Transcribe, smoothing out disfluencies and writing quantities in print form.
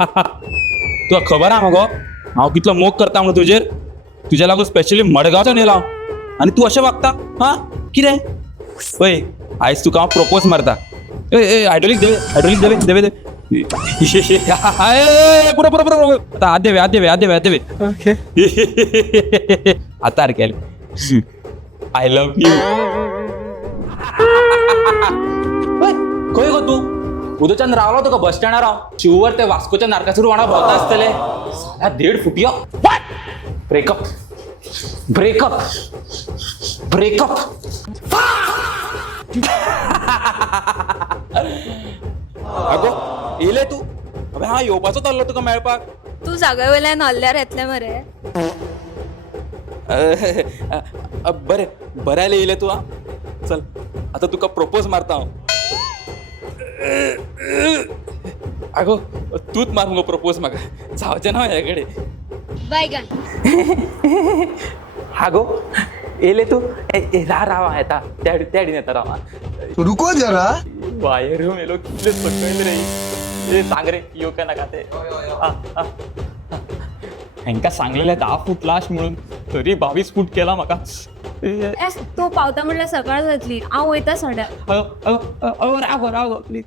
तुका खबर हा मगो हांव कितलो मोग करता म्हणून तुझ्या लागून स्पेशली मडगांवच्यान येयला आनी तूं अशें वागता हा कितें पळय आयज तुका हांव प्रपोज मारता ए हायड्रोलीक देवे पुरो आतां हात देवे आतां केले आय लव्ह यू खंय गो तू उदोच्यान रावलो तुका बस स्टँडार राव शिवर ते वास्कोच्या नारकासूर वांगडा भोंवता आसतले साला 1.5 फुटयो ब्रेकअप आगो येले तू अबे हा येवपाचो ताल्लो तुका मेळपाक तू जागे वयल्यान हल्ल्यार येतले मरे बरें आयलें येयलें तूं हा चल आतां तुका प्रपोज मारता हांव आगो तूच मार मुगो प्रपोज म्हाका जावचें ना ह्या कडेन बैगन आगो येयले तू राव येता त्या डिन येता राव रुको जरा वायर येवन येलो कितले सकयल रे सांग रे येवका नाका ते हांकां सांगलेले 10 फूट लास्ट म्हणून तरी 22 फूट केला म्हाका तो पावता म्हटल्यार सकाळ जातली हांव वयता सड्या राव प्लीज